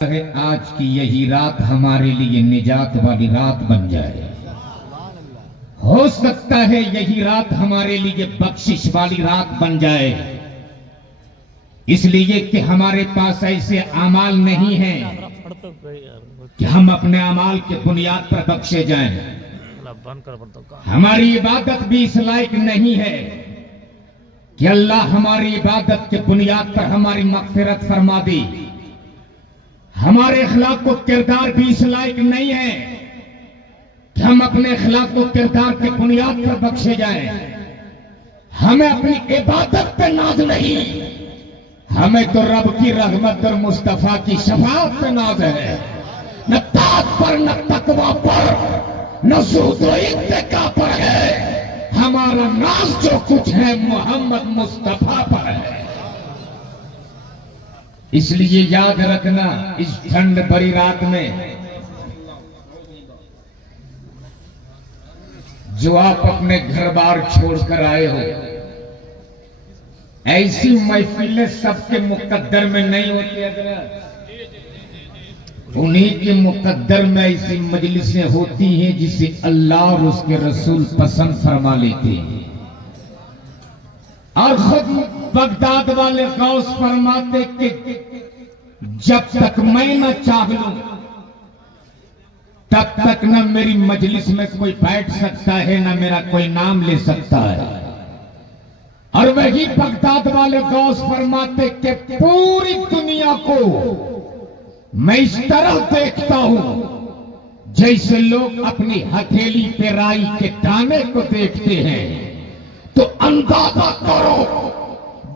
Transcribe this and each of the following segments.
है आज की यही रात हमारे लिए निजात वाली रात बन जाए। हो सकता है यही रात हमारे लिए बख्शिश वाली रात बन जाए, इसलिए कि हमारे पास ऐसे अमाल नहीं है कि हम अपने अमाल के बुनियाद पर बख्शे जाएं। हमारी इबादत भी इस लायक नहीं है कि अल्लाह हमारी इबादत के बुनियाद पर हमारी मग़फ़िरत फरमा दी। हमारे अखलाक को किरदार भी इस लायक नहीं है कि हम अपने अखलाक को किरदार के बुनियाद पर बख्शे जाएं। हमें अपनी इबादत पे नाज नहीं, हमें तो रब की रहमत और मुस्तफा की शफाअत पे नाज है। न ताक़ पर, न तकवा पर, न ज़ुहद व इत्तिका पर है। हमारा नाज जो कुछ है मोहम्मद मुस्तफा पर है। इसलिए याद रखना, इस ठंड भरी रात में जो आप अपने घर बार छोड़कर आए हो, ऐसी महफिलें सबके मुकद्दर में नहीं होती। उन्हीं के मुकद्दर में ऐसी मजलिसें होती हैं जिसे अल्लाह और उसके रसूल पसंद फरमा लेते हैं। और खुद बगदाद वाले गौस फरमाते कि जब तक मैं न चाह लूं तब तक न मेरी मजलिस में कोई बैठ सकता है, न मेरा कोई नाम ले सकता है। और वही बगदाद वाले गौस फरमाते कि पूरी दुनिया को मैं इस तरह देखता हूं जैसे लोग अपनी हथेली पे राई के दाने को देखते हैं। तो अंदाजा करो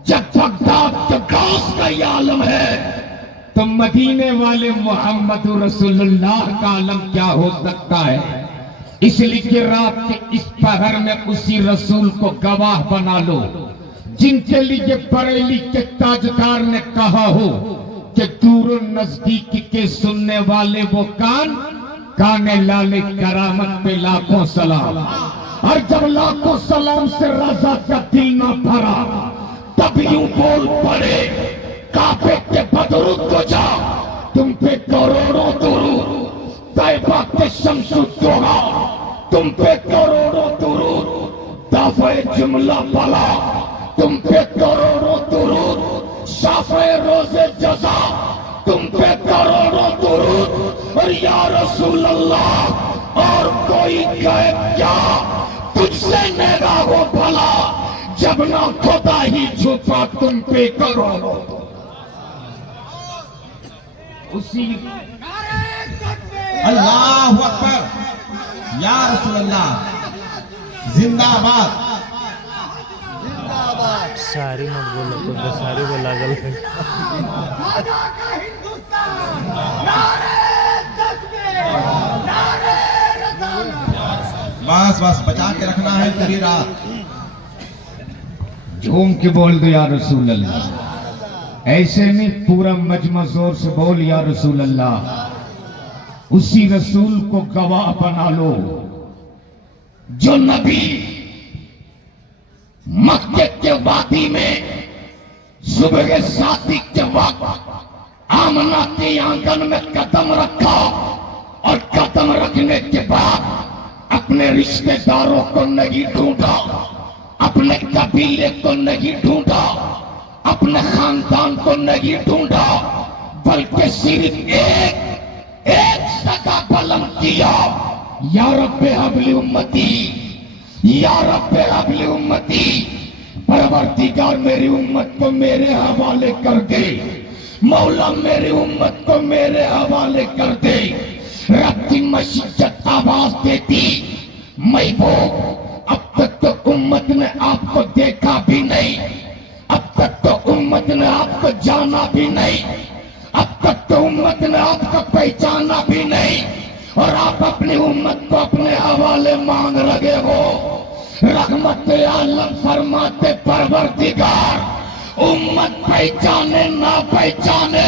जब बगदाद के गौस का ये आलम है तो मदीने वाले मोहम्मद रसूलुल्लाह का आलम क्या हो सकता है। इसलिए कि रात के इस पहर में उसी रसूल को गवाह बना लो जिनके लिए बरेली के ताजदार ने कहा हो कि दूर नजदीक के सुनने वाले वो कान, काने लाले करामत पे लाखों सलाम। और जब लाखों सलाम से रज़ा का दिल न भरा तब यूं बोल पड़े काबे के बदरुद को जा, तुम पे करोड़ों दुरूद। तैबा के शम्सुद्दोहा, तुम पे करोड़ों दुरूद। दाफ़े जुमला बला, तुम पे करोड़ों दुरूद। शाफ़े रोज़े जज़ा, तुम पे करोड़ों दुरूद। और या रसूल अल्लाह और कोई कहे क्या तुझसे नेगा हो भला, जब ना खुदा ही झुका तुम पे करोड़ों। उसी अल्लाहु अकबर, या रसूल अल्लाह जिंदाबाद। सारी मत बोलो, तो सारी बोला गल बस बस बचा के रखना है तेरी रात। झूम के बोल दो या रसूल अल्लाह। ऐसे नहीं, पूरा मजमा जोर से बोल या रसूल अल्लाह। उसी रसूल को गवाह बना लो जो नबी मक्के के वादी में सुबह शादी के वक्त आमना के आंगन में कदम रखा और कदम रखने के बाद अपने रिश्तेदारों को नहीं ढूंढा, अपने कबीले को नहीं ढूंढा, अपने खानदान को नहीं ढूंढा, बल्कि सिर्फ एक सदा बुलंद किया, या रब्बे हबली उम्मती, या रब्बे हबली उम्मती। परवरदिगार मेरी उम्मत को मेरे हवाले कर दे, मौला मेरी उम्मत को मेरे हवाले कर दे। रब की मशीजत आवाज देती, महबूब अब तक तो उम्मत ने आपको देखा भी नहीं, अब तक तो उम्मत ने आपको जाना भी नहीं, अब तक तो उम्मत ने आपको पहचाना भी नहीं, और आप अपनी उम्मत को अपने हवाले मांग रहे हो। रहमत आलम फरमाते परवरदिगार उम्मत पहचाने ना पहचाने,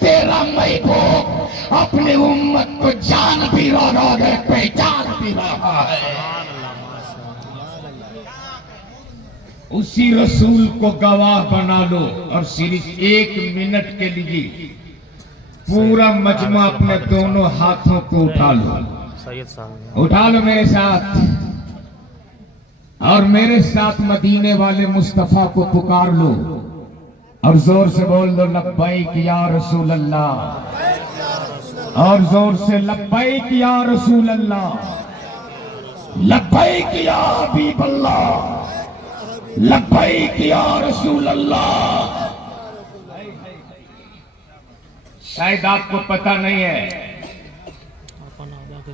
तेरा महबूब अपनी उम्मत को जान भी रहा है, पहचान भी रहा है। उसी रसूल को गवाह बना लो और सिर्फ 1 मिनट के लिए पूरा मजमा अपने दोनों हाथों को उठा लो, सैयद साहब उठा लो मेरे साथ, और मेरे साथ मदीने वाले मुस्तफा को पुकार लो और जोर से बोल दो लब्बैक या रसूल अल्लाह, और जोर से लब्बैक या रसूल अल्लाह, लब्बैक या हबीब अल्लाह, लब्बैक या रसूल अल्लाह। शायद आपको पता नहीं है,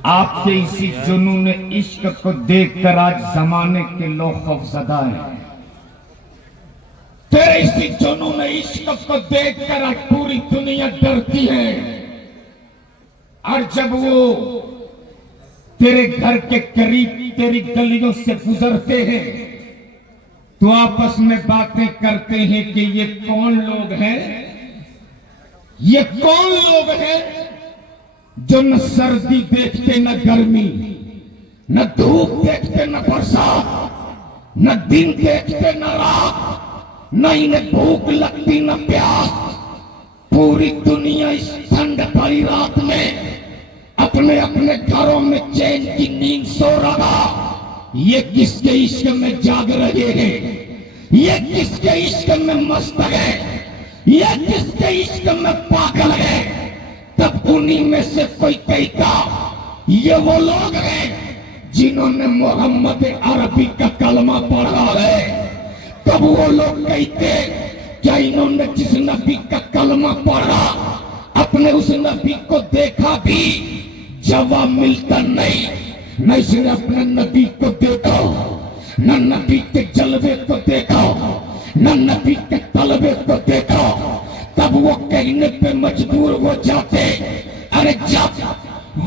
आपके इसी जुनून इश्क को देखकर आज जमाने के लोग खौफजदा हैं। तेरे इसी जुनून इश्क को देखकर आज पूरी दुनिया डरती है। और जब वो तेरे घर के करीब तेरी गलियों से गुजरते हैं तो आपस में बातें करते हैं कि ये कौन लोग हैं, ये कौन लोग हैं जो न सर्दी देखते न गर्मी, न धूप देखते न बरसात, न दिन देखते न रात, न इन्हें भूख लगती न प्यास। पूरी दुनिया इस ठंड भरी रात में अपने अपने घरों में चैन की नींद सो रहा। ये किसके इश्क में जाग रहे हैं, ये किसके इश्क में मस्त है, ये किसके इश्क में पागल है। तब उन्हीं में से कोई कहता ये वो लोग हैं जिन्होंने मोहम्मद अरबी का कलमा पढ़ा है। तब वो लोग कहते क्या इन्होंने जिस नबी का कलमा पढ़ा अपने उस नबी को देखा भी? जवाब मिलता नहीं। न इसने अपने नबी को देखा, न नबी के जलवे को देखा, न नबी के तलबे को देखा। तब वो कहने पे मजबूर हो जाते अरे जब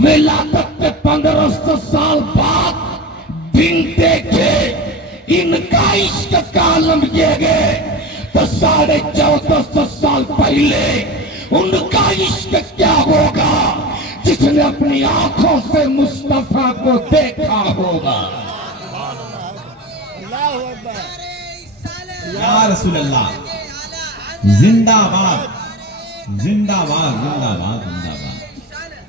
विलादत के 1500 साल बाद दिन देखे इनका इश्क का आलम ये गए तो 1450 साल पहले उनका इश्क क्या होगा जिसने अपनी आंखों से मुस्तफा को देखा होगा। या रसूल अल्लाह, जिंदाबाद जिंदाबाद जिंदाबाद जिंदाबाद।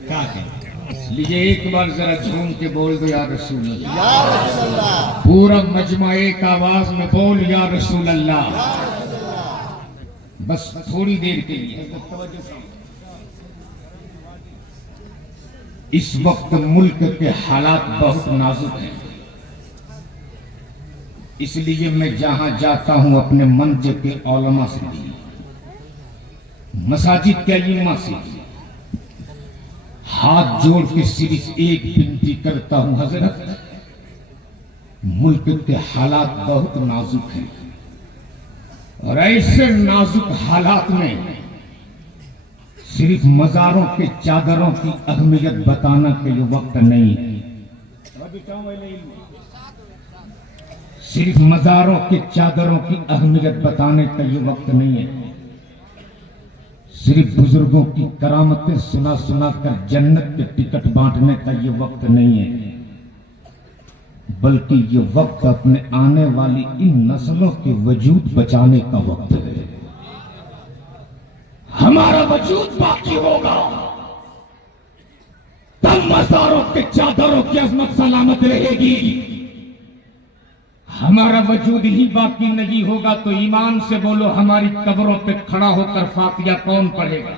क्या कहते लीजिए एक बार जरा झूम के बोल दो या रसूल अल्लाह। पूरा मजमा एक आवाज में बोल या रसूल अल्लाह। बस थोड़ी देर के लिए। इस वक्त मुल्क के हालात बहुत नाजुक हैं, इसलिए मैं जहां जाता हूं अपने मंज के औलमा से भी, मसाजिद के इमाम से हाथ जोड़ के सिर्फ एक विनती करता हूं, हजरत मुल्क के हालात बहुत नाजुक हैं और ऐसे नाजुक हालात में सिर्फ मजारों के चादरों की अहमियत बताना के लिए वक्त नहीं, सिर्फ मजारों के चादरों की अहमियत बताने का ये वक्त नहीं है। सिर्फ बुजुर्गों की करामतें सुना सुना कर जन्नत के टिकट बांटने का ये वक्त नहीं है, बल्कि ये वक्त अपने आने वाली इन नस्लों के वजूद बचाने का वक्त है। हमारा वजूद बाकी होगा तब मजारों के चादरों की अजमत सलामत रहेगी। हमारा वजूद ही बाकी नहीं होगा तो ईमान से बोलो हमारी कब्रों पे खड़ा होकर फातिया कौन पढ़ेगा?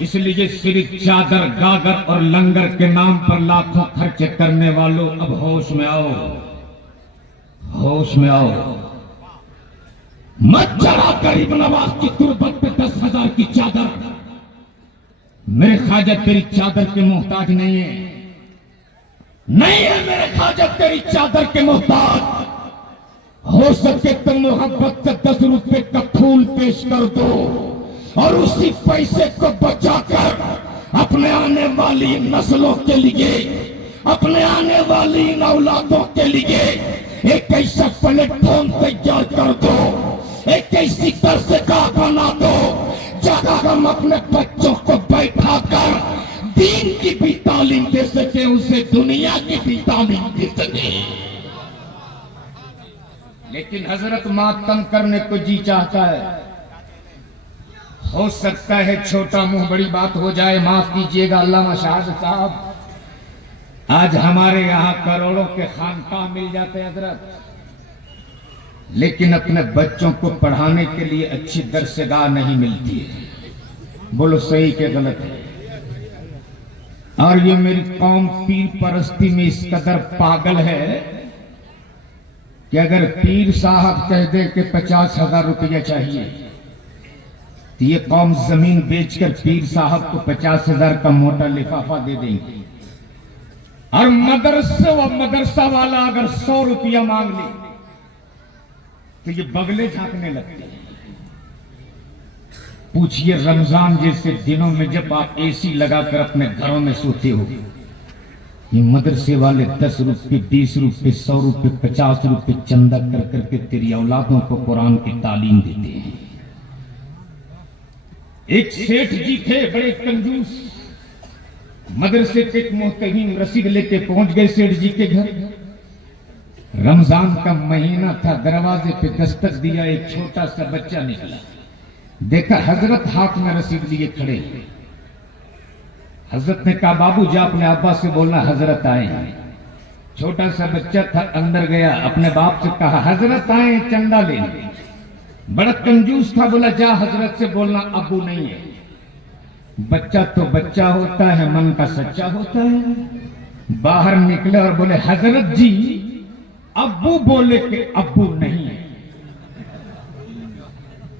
इसलिए सिर्फ चादर गागर और लंगर के नाम पर लाखों खर्च करने वालों अब होश में आओ, होश में आओ। मत चढ़ा गरीब नवाज की तुरबत पे 10,000 की चादर। मेरे ख्वाजा तेरी चादर के मोहताज नहीं है, नहीं है मेरे ख्वाजा तेरी चादर के मोहताज। हो सके तो मोहब्बत से 10 रुपए का फूल पेश कर दो और उसी पैसे को बचाकर अपने आने वाली नस्लों के लिए, अपने आने वाली इन औलादों के लिए एक ऐसा प्लेटफॉर्म तैयार कर दो, एक ऐसी दरसगाह बना दो जहां हम अपने बच्चों को बैठा कर दीन की भी तालीम दे सके, उसे दुनिया की भी तालीम दे सके। लेकिन हजरत मातम करने को जी चाहता है, हो सकता है छोटा मुंह बड़ी बात हो जाए, माफ कीजिएगा अल्लामा शाह साहब। आज हमारे यहाँ करोड़ों के खानकाह मिल जाते हैं हजरत, लेकिन अपने बच्चों को पढ़ाने के लिए अच्छी दरसगाह नहीं मिलती है। बोलो सही के गलत है? और ये मेरी कौम पीर परस्ती में इस कदर पागल है कि अगर पीर साहब कह दे कि 50,000 रुपया चाहिए तो ये कौम जमीन बेचकर पीर साहब को 50,000 का मोटा लिफाफा दे देंगे। और मदरसा वाला अगर 100 रुपया मांग ले तो ये बगले झांकने लगते हैं। पूछिए रमजान जैसे दिनों में जब आप एसी लगाकर अपने घरों में सोते हो, ये मदरसे वाले 10 रुपये 20 रुपये 100 रुपये 50 रुपये चंदा कर करके तेरी औलादों को कुरान की तालीम देते हैं। एक सेठ जी थे बड़े कंजूस, मदरसे के एक मोहतमीम रसीद लेके पहुंच गए सेठ जी के घर। रमजान का महीना था, दरवाजे पे दस्तक दिया, एक छोटा सा बच्चा निकला, देखा हजरत हाथ में रसीद लिए खड़े। हजरत ने कहा बाबू जा अपने अब्बा से बोलना हजरत आए हैं। छोटा सा बच्चा था, अंदर गया, अपने बाप से कहा हजरत आए हैं चंदा लेने। बड़ा कंजूस था, बोला जा हजरत से बोलना अब्बू नहीं है। बच्चा तो बच्चा होता है, मन का सच्चा होता है। बाहर निकले और बोले हजरत जी अब्बू बोले कि अब्बू नहीं है।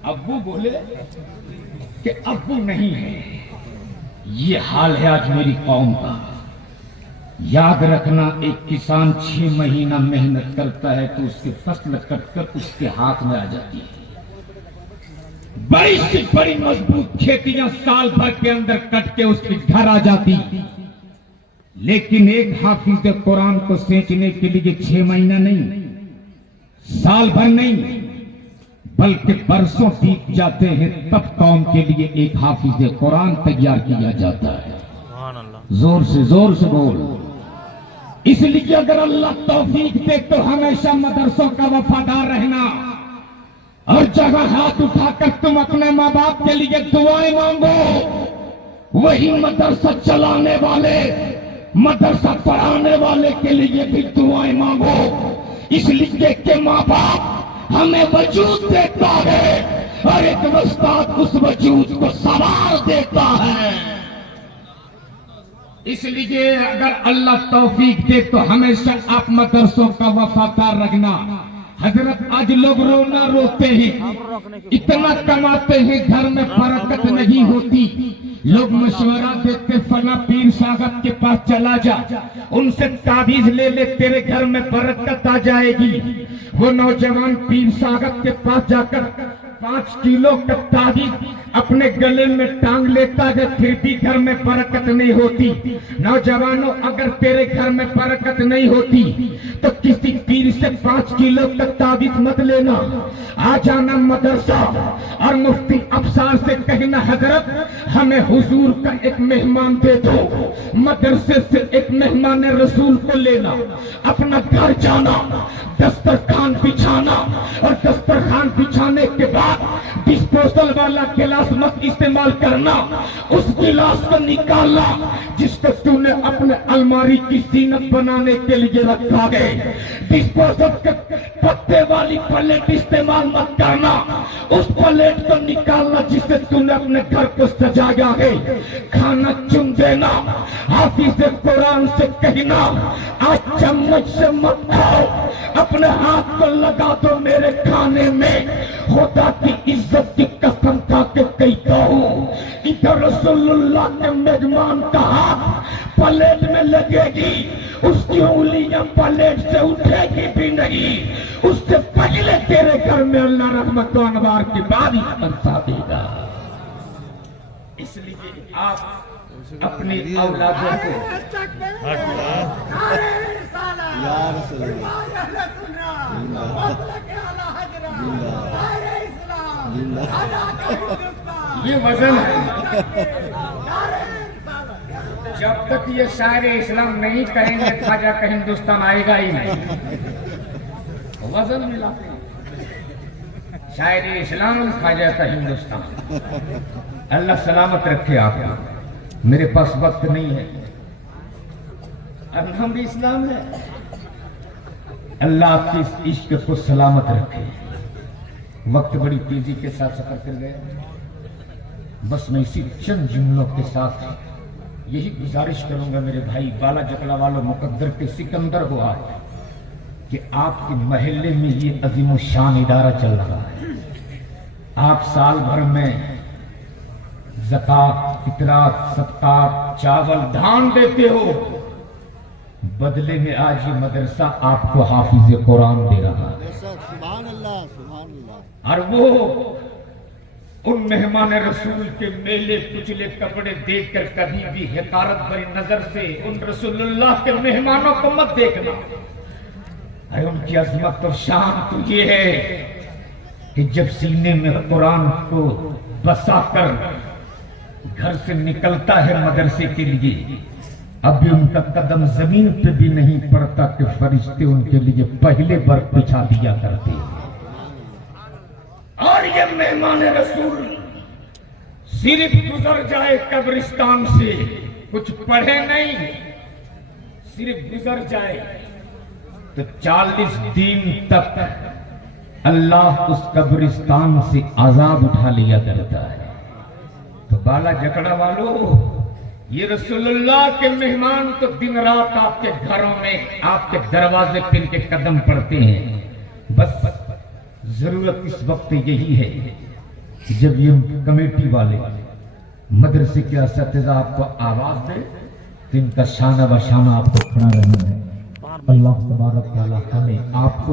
अब्बू बोले कि अब्बू नहीं है। ये हाल है आज मेरी कौम का। याद रखना, एक किसान 6 महीना मेहनत करता है तो उसकी फसल कटकर उसके हाथ में आ जाती है। बड़ी सी बड़ी मजबूत खेतियां साल भर के अंदर कट के उसके घर आ जाती, लेकिन एक हाफिज कुरान को सींचने के लिए 6 महीना नहीं, साल भर नहीं, बल्कि बरसों बीत जाते हैं, तब कौम के लिए एक हाफिज कुरान तैयार किया जाता है। जोर से बोल। इसलिए अगर अल्लाह तौफीक दे तो हमेशा मदरसों का वफादार रहना, और जगह हाथ उठाकर तुम अपने माँ बाप के लिए दुआएं मांगो, वही मदरसा चलाने वाले, मदरसा पढ़ाने वाले के लिए भी दुआएं मांगो। इसलिए कि माँ बाप हमें वजूद देता है और एक उस्ताद उस वजूद को सवार देता है। इसलिए अगर अल्लाह तौफीक दे तो हमेशा आप मदरसों का वफादार रखना। हजरत आज लोग रोना रोते हैं, इतना कमाते हैं घर में बरकत नहीं होती। लोग मशवरा देते फला पीर साहब के पास चला जा, उनसे ताबीज ले ले, तेरे घर में बरकत आ जाएगी। वो नौजवान पीर साहब के पास जाकर 5 किलो का ताबीज अपने गले में टांग लेता है, फिर भी घर में बरकत नहीं होती। नौजवानों अगर तेरे घर में बरकत नहीं होती तो किसी पीर से 5 किलो का ताबीज मत लेना, आ जाना मदरसा और मुफ्ती अफसार से कहना हजरत हमें हुजूर का एक मेहमान दे दो। मदरसे से एक मेहमान रसूल को लेना, अपना घर जाना, दस्तरखान बिछाना, और दस्तरखान बिछाने के बाद डिस्पोजल वाला गिलास मत इस्तेमाल करना, उस गिलास को निकालना जिसको तूने अपने अलमारी की जीनत बनाने के लिए रखा है। डिस्पोजल के पत्ते वाली प्लेट इस्तेमाल मत करना, उस प्लेट को निकालना जिससे तूने अपने घर को सजाया है। खाना चुन देना, हाफिज कुरान से कहना आज चम्मच से मत खाओ, अपने हाथ को लगा दो मेरे खाने में। खुदा की इज्जत की कसम खा के कहता हूँ, इधर रसूलुल्लाह के मेजमान का हाथ प्लेट में लगेगी, उसकी उंगलियां प्लेट से उठेगी भी नहीं, उससे पहले तेरे घर में अल्लाह रहमत व अनवार की बारिश बरसा देगा। इसलिए आप अपनी औलादों को ये वजन है। जब तक ये शायर इस्लाम नहीं कहेंगे ख्वाजा का हिंदुस्तान आएगा ही नहीं। वजन मिलाते हैं, शायर इस्लाम ख्वाजा का हिंदुस्तान। अल्लाह सलामत रखे आपको। मेरे पास वक्त नहीं है और नाम भी इस्लाम है। अल्लाह आपके इस इश्क को सलामत रखे। वक्त बड़ी तेजी के साथ सफर कर गया। बस मैं इसी चंद जुमलों के साथ यही गुजारिश करूंगा मेरे भाई बाला जकड़ा वालों मुकद्दर के सिकंदर हो आप कि आपके महल्ले में ये अजीम शान इदारा चल रहा है। आप साल भर में ज़कात, फितरात, सदकात, चावल, धान देते हो। बदले में आज ये मदरसा आपको हाफिज कुरान दे रहा है। सुभान अल्लाह, सुभान अल्लाह। और वो उन मेहमान रसूल के मेले कुचले कपड़े देखकर कभी भी हिकारत भरी नजर से उन रसूलुल्लाह के मेहमानों को मत देखना। अरे उनकी अजमत और शान तो ये है कि जब सीने में कुरान को बसाकर घर से निकलता है मदरसे के लिए, अभी उनका कदम जमीन पे भी नहीं पड़ता कि फरिश्ते उनके लिए पहले बर्फ बिछा दिया करते हैं। और ये मेहमान रसूल सिर्फ गुजर जाए कब्रिस्तान से, कुछ पढ़े नहीं, सिर्फ गुजर जाए तो 40 दिन तक अल्लाह उस कब्रिस्तान से अजाब उठा लिया करता है। तो बाला जकड़ा वालों, ये रसूलुल्लाह के मेहमान तो दिन रात आपके घरों में आपके दरवाजे पे इनके कदम पड़ते हैं। बस जरूरत इस वक्त यही है कि जब ये कमेटी वाले मदरसे के असतिज़ा आपको आवाज दे तो इनका शाना बशाना आपको खड़ा रहना है। अल्लाह तबारक तआला हमें आपको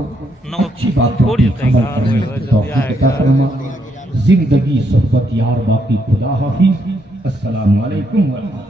अच्छी बातों की अमल करने की तौफीक अता फरमाए। जिंदगी सोहबत यार बाकी खुदा हाफिज। अस्सलामु अलैकुम व